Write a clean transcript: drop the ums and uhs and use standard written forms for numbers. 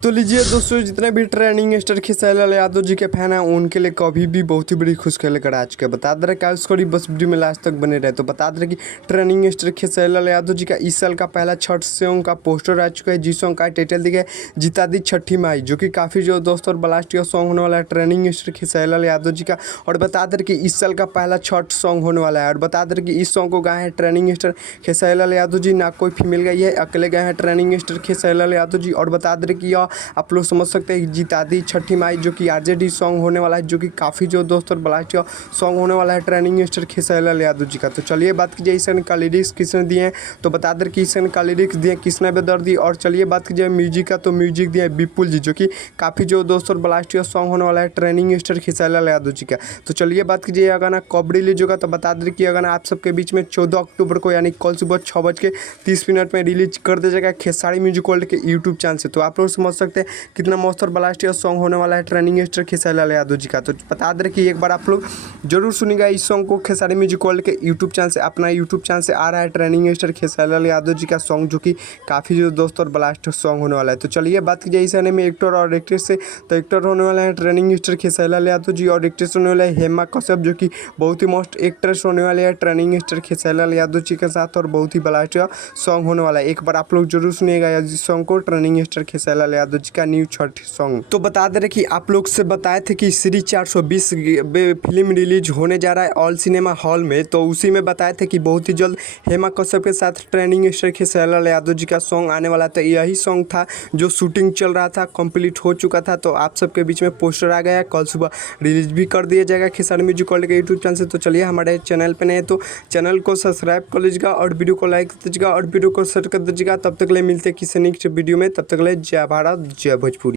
तो लीजिए दोस्तों, जितने भी ट्रेनिंग स्टार खेसारी लाल यादव जी के फैन हैं उनके लिए कभी भी बहुत ही बड़ी खुशखबरी लेकर आ चुके हैं। बता दे रहे कि उसको बस वीडियो में लास्ट तक बने रहे। तो बता दे रहे कि ट्रेनिंग स्टार खेसारी लाल यादव जी का इस साल का पहला छठ सॉन्ग का पोस्टर आ चुका है, जिस सॉन्ग का टाइटल दिया है जिता दी छठी माई, जो कि काफ़ी जो दोस्तों ब्लास्ट सॉन्ग होने वाला है ट्रेनिंग स्टार खेसारी लाल यादव जी का। और बता दे रहे कि इस साल का पहला छठ सॉन्ग होने वाला है। और बता दे रहे कि इस सॉन्ग को गाए हैं ट्रेनिंग स्टार खेसारी लाल यादव जी, ना कोई फीमेल गाई है, अकेले गए हैं ट्रेनिंग स्टार खेसारी लाल यादव जी। और बता दे रहे कि यह आप लोग समझ सकते हैं जिता दी छठी माई, जो कि आरजेडी सॉन्ग होने वाला है, जो कि काफ़ी जो दोस्तों ब्लास्ट सॉन्ग होने वाला है ट्रेनिंग स्टार खेसारी लाल यादव जी का। तो चलिए बात कीजिए इस का लिरिक्स किसने दिए हैं। तो बता दें कि इस का लिरिक्स दिए कृष्णा बेदर्दी। और चलिए बात कीजिए म्यूजिक का, तो म्यूजिक दिए विपुल जी, जो कि काफ़ी जो दोस्तों ब्लास्ट सॉन्ग होने वाला है ट्रेनिंग स्टार खेसारी लाल यादव जी का। तो चलिए बात कीजिए यह गाना कब रिलीज होगा। तो बता दें कि यह गाना आप सबके बीच में 14 अक्टूबर को यानी कल सुबह 6:30 में रिलीज कर दिया जाएगा खेसारी म्यूजिक वर्ल्ड के यूट्यूब चैनल से। तो आप लोग समझ सकते हैं कितना मस्त और ब्लास्ट सॉन्ग होने वाला है ट्रेनिंग स्टार खेसारी लाल यादव जी का। तो बता दें कि एक बार आप लोग जरूर सुनिएगा इस सॉन्ग को खेसारी म्यूजिक वर्ल्ड के यूट्यूब चैनल से। अपना यूट्यूब चैनल से आ रहा है ट्रेनिंग स्टार खेसारी लाल यादव जी का सॉन्ग, जो कि काफ़ी जो दोस्त और ब्लास्ट सॉन्ग होने वाला है। तो चलिए बात कीजिए इस गाने में एक्टर और एक्ट्रेस से। तो एक्टर होने वाला है ट्रेनिंग स्टार खेसारी लाल यादव जी, और एक्ट्रेस होने वाला है हेमा कश्यप, जो कि बहुत ही मस्त एक्ट्रेस होने वाले है ट्रेनिंग स्टार खेसारी लाल यादव जी के साथ, और बहुत ही ब्लास्ट सॉन्ग होने वाला है। एक बार आप लोग जरूर सुनिएगा इस सॉन्ग को, ट्रेनिंग स्टार खेसारी लाल यादव जी का न्यू छठ सॉन्ग। तो बता दे रहे कि आप लोग से बताए थे कि श्री 420 फिल्म रिलीज होने जा रहा है ऑल सिनेमा हॉल में। तो उसी में बताए थे कि बहुत ही जल्द हेमा कश्यप के साथ ट्रेनिंग स्टार खेसारी लाल यादव जी का सॉन्ग आने वाला था। यही सॉन्ग था जो शूटिंग चल रहा था, कंप्लीट हो चुका था। तो आप सबके बीच में पोस्टर आ गया है, कल सुबह रिलीज भी कर दिया जाएगा खेसारी म्यूजिक वर्ल्ड के यूट्यूब चैनल से। तो चलिए हमारे चैनल पर नहीं तो चैनल को सब्सक्राइब कर लीजिएगा और वीडियो को लाइक कर दीजिएगा और वीडियो को शेयर कर दीजिएगा। तब तक ले मिलते किसी नेक्स्ट वीडियो में, तब तक ले जय भारत जय भोजपुरी।